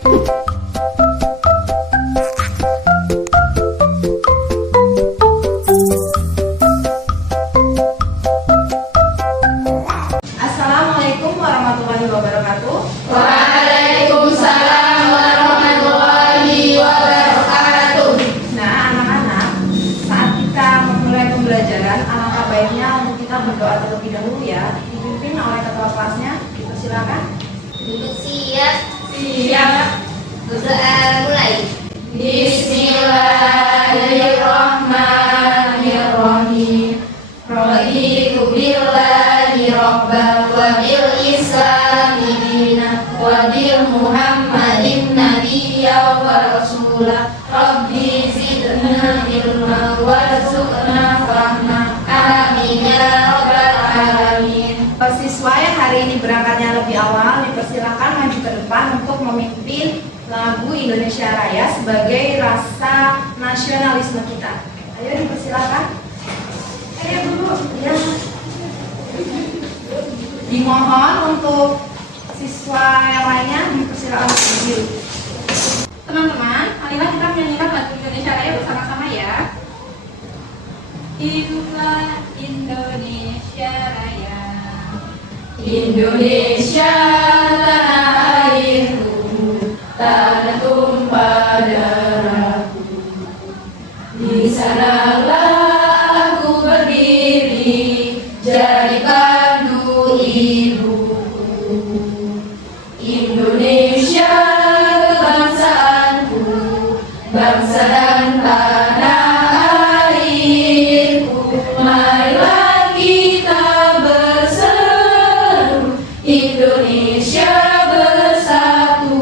Assalamualaikum warahmatullahi wabarakatuh. Waalaikumsalam warahmatullahi wabarakatuh. Nah, anak-anak, saat kita memulai pembelajaran, alangkah baiknya untuk kita berdoa terlebih dahulu ya, dipimpin oleh ketua kelasnya. Silakan. Duduk siap. Siap. Berdoa mulai. Bismillahirrahmanirrahim. Raditu billahi rabban wa bil islami dinan wa bil muhammadin nabiyya wa rasula. Rabbi zidna ilma warzuqna fahma. Amin ya rabbal alamin. Siswa yang hari ini berangkatnya lebih awal dipersilakan maju ke depan untuk memimpin lagu Indonesia Raya sebagai rasa nasionalisme kita. Ayo dipersilakan. Ayo dulu ya. Dimohon untuk siswa yang lainnya dipersilakan berdiri. Teman-teman, marilah kita menyanyikan lagu Indonesia Raya bersama-sama ya. Hiduplah Indonesia Raya. Indonesia tanah airku, tanah tumpah darahku. Di sanalah aku berdiri, jadi pandu ibuku. Indonesia kebangsaanku, bangsa dan tanah airku. Marilah kita berseru, Indonesia bersatu.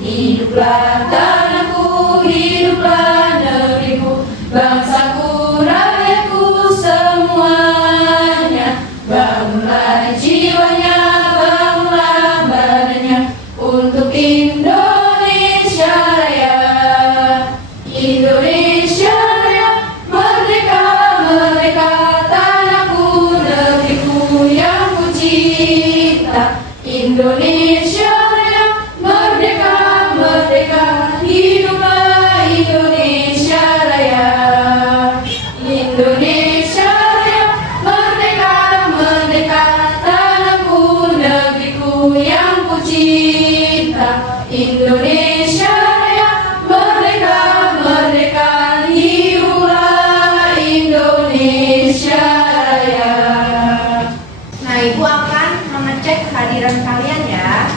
Hiduplah tanahku, hiduplah negeriku, bangsaku, rakyatku semuanya. Bangunlah jiwanya, bangunlah badannya untuk Indonesia Raya. Indonesia Raya, merdeka, merdeka, tanahku, negeriku yang ku cinta. Indonesia Raya, merdeka, merdeka, hiduplah Indonesia Raya. Indonesia Raya, merdeka, merdeka, tanahku, negeriku yang ku cinta. Indonesia Raya, merdeka, merdeka, hiduplah Indonesia Raya. Nah, Ibu akan mengecek kehadiran kalian ya.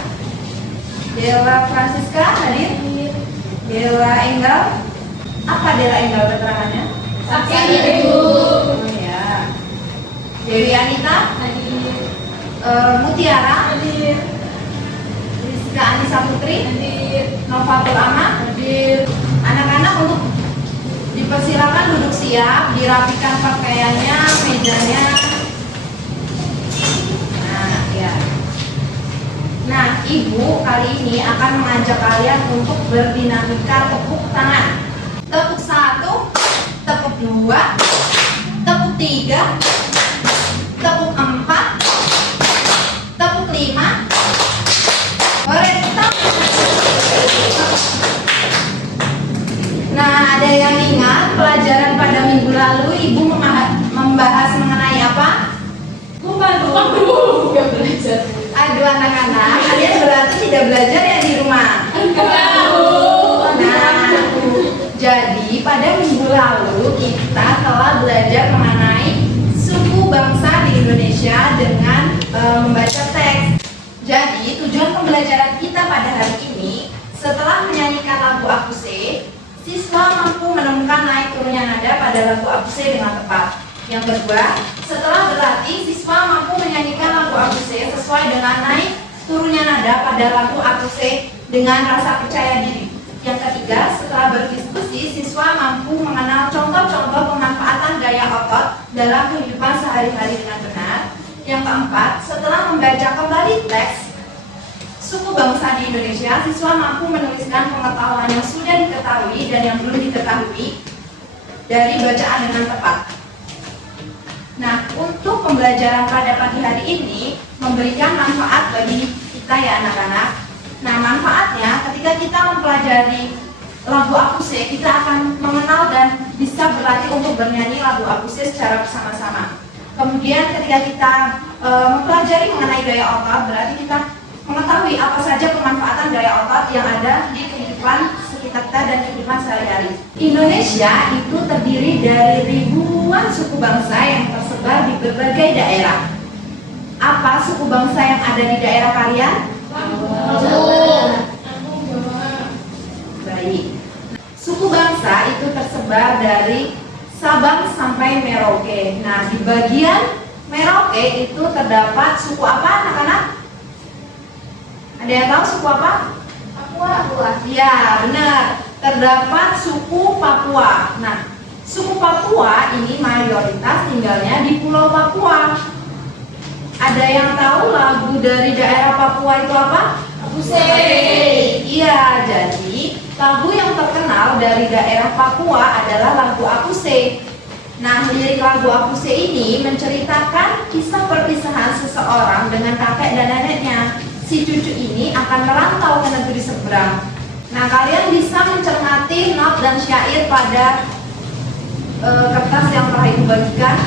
Dela Francisca hadir? Dela Enggal? Apa Dela Enggal keterangannya? Hadir, Ibu. Oh ya. Dewi Anita? Hadir. Mutiara? Hadir. Rizka Anissa Putri? Hadir. Novatul Ama? Hadir. Anak-anak untuk dipersilakan duduk siap, dirapikan pakaiannya, mejanya. Nah, ya. Nah, Ibu kali ini akan mengajak kalian untuk berdinamika tepuk tangan. Tepuk 1, tepuk 2, tepuk 3, tepuk 4, tepuk 5. Boleh tetap. Nah, ada yang ingat pelajaran pada minggu lalu Ibu membahas mengenai apa? Waduh, gak belajar. Aduh anak-anak, kalian berarti tidak belajar ya di rumah? Nah, jadi pada minggu lalu kita telah belajar mengenai suku bangsa di Indonesia dengan membaca teks. Jadi tujuan pembelajaran kita pada hari ini, setelah menyanyikan lagu Akuse, siswa mampu menemukan naik turunnya nada pada lagu Akuse dengan tepat. Yang kedua, setelah berlatih, siswa mampu menyanyikan lagu Akuse sesuai dengan naik turunnya nada pada lagu Akuse dengan rasa percaya diri. Yang ketiga, setelah berdiskusi, siswa mampu mengenal contoh-contoh pemanfaatan gaya otot dalam kehidupan sehari-hari dengan benar. Yang keempat, setelah membaca kembali teks suku bangsa di Indonesia, siswa mampu menuliskan pengetahuan yang sudah diketahui dan yang belum diketahui dari bacaan dengan tepat. Nah, untuk pembelajaran pada pagi hari ini memberikan manfaat bagi kita ya anak-anak. Nah, manfaatnya ketika kita mempelajari lagu akuse, kita akan mengenal dan bisa berlatih untuk bernyanyi lagu akuse secara bersama-sama. Kemudian ketika kita mempelajari mengenai gaya otot, berarti kita mengetahui apa saja pemanfaatan gaya otot yang ada di kehidupan sekitar kita dan kehidupan sehari-hari. Indonesia itu terdiri dari ribuan suku bangsa yang tersebar di berbagai daerah. Apa suku bangsa yang ada di daerah kalian? Baik. Suku bangsa itu tersebar dari Sabang sampai Merauke. Nah, di bagian Merauke itu terdapat suku apa, anak-anak? Ada yang tahu suku apa? Papua. Ya, benar. Terdapat suku Papua. Nah, suku Papua ini mayoritas tinggalnya di Pulau Papua. Ada yang tahu lagu dari daerah Papua itu apa? Akuse. Iya, jadi lagu yang terkenal dari daerah Papua adalah lagu akuse. Nah, lirik lagu akuse ini menceritakan kisah perpisahan seseorang dengan kakek dan neneknya. Si cucu ini akan merantau ke negeri seberang. Nah, kalian bisa mencermati not dan syair pada kertas yang telah ibu bagikan.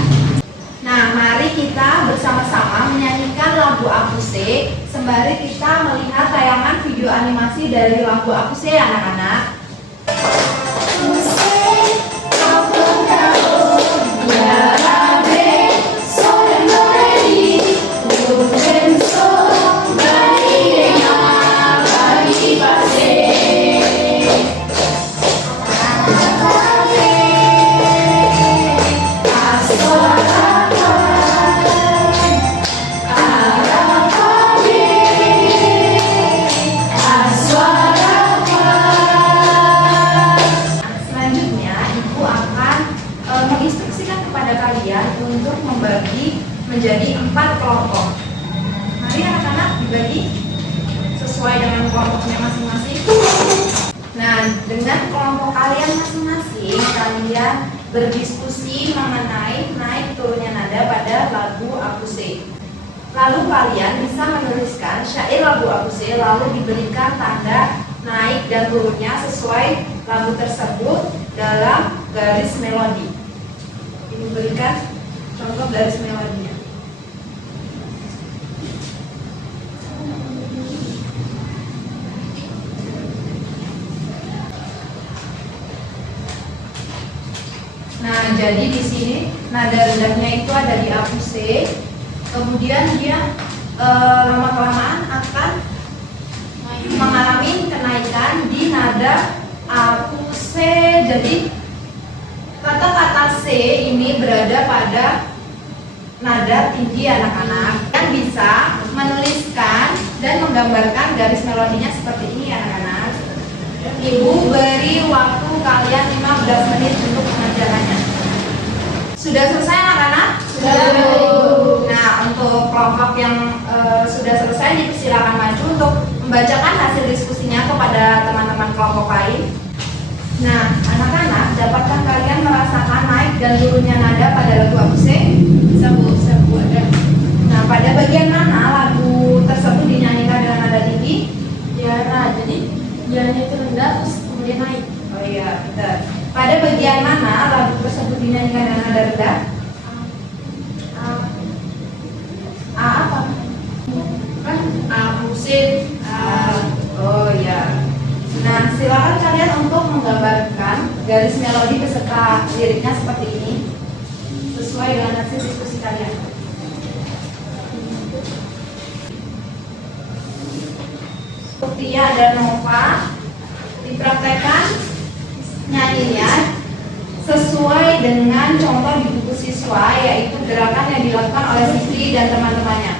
Nah, mari kita bersama-sama menyanyikan lagu akuse sembari kita melihat tayangan video animasi dari lagu akuse, anak-anak. Untuk membagi menjadi 4 kelompok. Mari anak-anak dibagi sesuai dengan kelompoknya masing-masing. Nah, dengan kelompok kalian masing-masing, kalian berdiskusi mengenai naik turunnya nada pada lagu akuse. Lalu kalian bisa menuliskan syair lagu akuse, lalu diberikan tanda naik dan turunnya sesuai lagu tersebut dalam garis melodi. Ini berikan contoh garis melodinya. Nah, jadi di sini nada rendahnya itu ada di akuse, kemudian dia lama-kelamaan akan mengalami kenaikan di nada akuse. Jadi kata-kata C ini berada pada nada tinggi, anak-anak. Kalian bisa menuliskan dan menggambarkan garis melodinya seperti ini, anak-anak. Ibu beri waktu kalian 15 menit untuk pengajarannya. Sudah selesai, anak-anak? Sudah. Nah, untuk kelompok yang sudah selesai dipersilakan maju untuk membacakan hasil diskusinya kepada teman-teman kelompok lain. Nah, anak-anak, dapatkah kalian merasakan naik dan turunnya nada pada lagu akuse? Bisa Bu, ada. Nah, pada bagian mana lagu tersebut dinyanyikan dengan nada tinggi? Ya, nah, jadi dianya itu rendah terus kemudian naik. Oh iya, betul. Pada bagian mana lagu tersebut dinyanyikan dengan nada rendah? A apa? Kan akuse. Oh iya. Nah, silakan kalian untuk menggambarkan garis melodi beserta liriknya seperti ini sesuai dengan hasil diskusi kalian. Tia dan Nova dipraktekkan nyanyinya sesuai dengan contoh di buku siswa, yaitu gerakan yang dilakukan oleh Siti dan teman-temannya.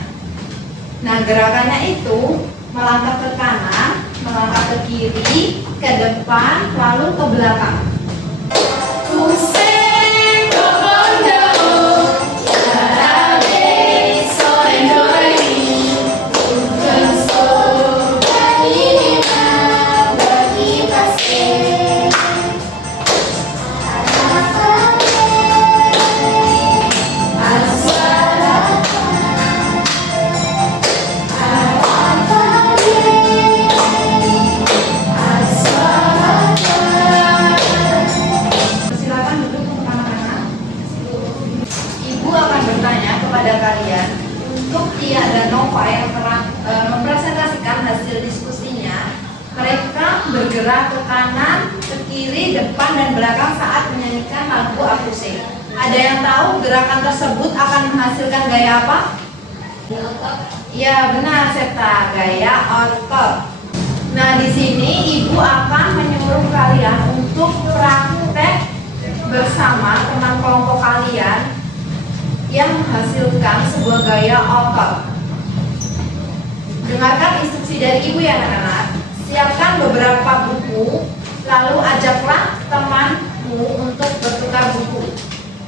Nah, gerakannya itu melangkah ke kanan, melangkah ke kiri, ke depan, lalu ke belakang. bergerak ke kanan, ke kiri, depan, dan belakang saat menyanyikan lagu Akuse. Ada yang tahu gerakan tersebut akan menghasilkan gaya apa? Ya benar, Septa, gaya otot. Nah, di sini ibu akan menyuruh kalian untuk praktek bersama teman kelompok kalian yang menghasilkan sebuah gaya otot. Dengarkan instruksi dari ibu ya anak-anak. Siapkan beberapa buku, lalu ajaklah temanmu untuk bertukar buku.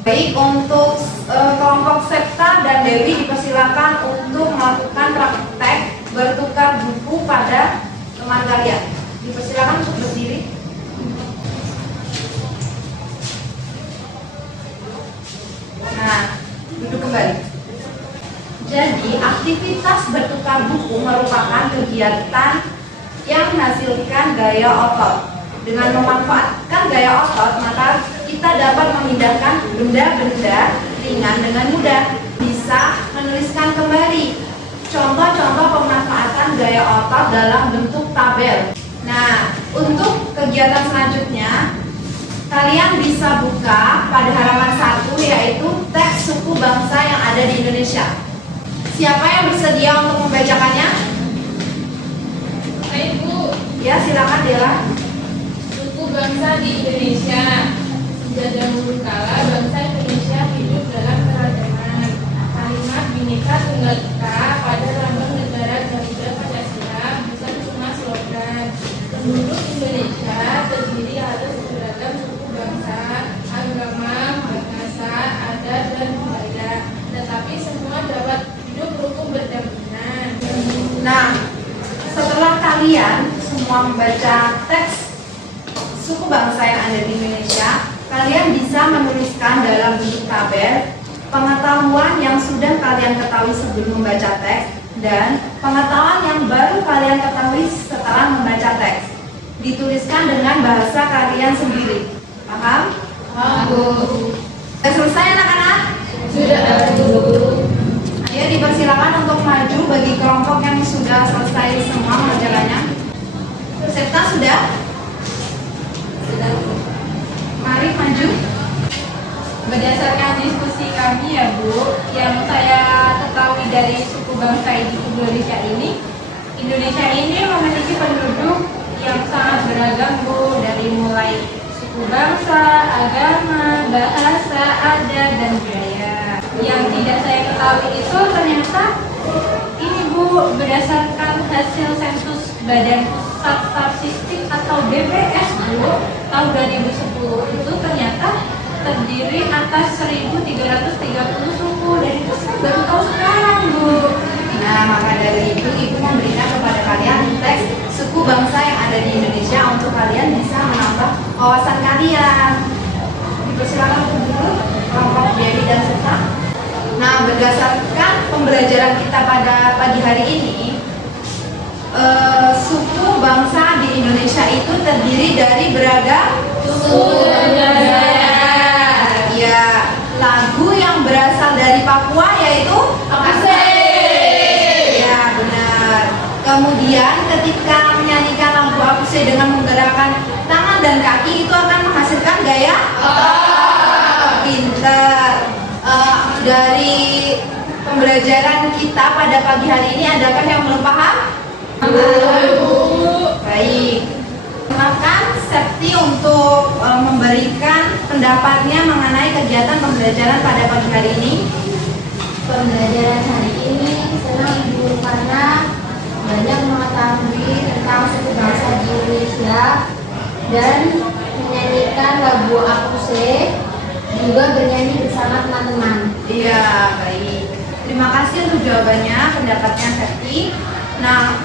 Baik, untuk kelompok Septa dan Dewi dipersilakan untuk melakukan praktek bertukar buku pada teman kalian. Dipersilakan untuk berdiri. Nah, duduk kembali. Jadi, aktivitas bertukar buku merupakan kegiatan yang menghasilkan gaya otot. Dengan memanfaatkan gaya otot, maka kita dapat memindahkan benda-benda ringan dengan mudah. Bisa menuliskan kembali contoh-contoh pemanfaatan gaya otot dalam bentuk tabel. Nah, untuk kegiatan selanjutnya, kalian bisa buka pada halaman 1, yaitu teks suku bangsa yang ada di Indonesia. Siapa yang bersedia untuk membacakannya? Baik, Bu. Ya, silakan Dela. Suku bangsa di Indonesia. Sejak dahulu kala bangsa Indonesia hidup dalam keragaman. Kalimat Bhinneka Tunggal Ika pada lambang negara Garuda Pancasila bukan cuma slogan. Penduduk Indonesia terdiri atas beragam suku bangsa, agama, bahasa, adat, dan budaya. Tetapi semua dapat hidup rukun berdampingan. Nah, setelah kalian semua membaca teks suku bangsa yang ada di Indonesia, kalian bisa menuliskan dalam bentuk tabel pengetahuan yang sudah kalian ketahui sebelum membaca teks dan pengetahuan yang baru kalian ketahui setelah membaca teks. Dituliskan dengan bahasa kalian sendiri. Paham? Paham, Bu. Sudah selesai anak-anak? Sudah, Bu. Ayo dipersilakan untuk maju bagi kelompok yang sudah selesai semua mengerjakannya. Septa sudah? Sudah. Mari maju. Berdasarkan diskusi kami ya Bu, yang saya ketahui dari suku bangsa di Indonesia ini memiliki penduduk yang sangat beragam Bu, dari mulai suku bangsa, agama, bahasa, adat, dan budaya. Yang tidak saya ketahui itu ternyata ini Bu, berdasarkan hasil sensus Badan Pusat Statistik atau BPS Bu, tahun 2010 itu ternyata terdiri atas 1.330 suku, dan itu saya baru tahu sekarang Bu. Nah, maka dari itu Ibu memberikan kepada kalian teks suku bangsa yang ada di Indonesia untuk kalian bisa menambah wawasan kalian. Dipersilakan untuk duduk kelompok Dewi dan Septa. Nah, berdasarkan pembelajaran kita pada pagi hari ini, suku bangsa di Indonesia itu terdiri dari beragam Suku bangsa. Ya, lagu yang berasal dari Papua yaitu Akuse. Ya, benar. Kemudian ketika menyanyikan lagu Akuse dengan menggerakkan tangan dan kaki itu akan menghasilkan gaya pinter. Dari pembelajaran kita pada pagi hari ini, adakah yang belum paham? Baik. Silakan Septi untuk memberikan pendapatnya mengenai kegiatan pembelajaran pada pagi hari ini. Pembelajaran hari ini senang Ibu karena banyak mengetahui tentang suku bangsa di Indonesia dan menyanyikan lagu Akuse, juga bernyanyi bersama teman-teman. Iya, baik. Terima kasih untuk jawabannya, pendapatnya Septi. Nah,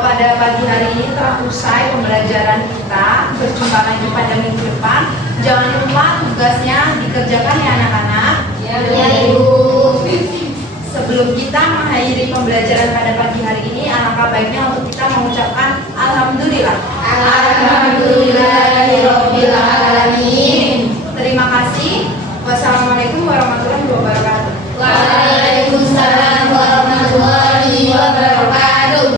pada pagi hari ini telah usai pembelajaran kita. Berjumpa lagi pada minggu depan. Jangan lupa tugasnya dikerjakan ya anak-anak. Ya, Ibu. Sebelum kita mengakhiri pembelajaran pada pagi hari ini, alangkah baiknya untuk kita mengucapkan alhamdulillah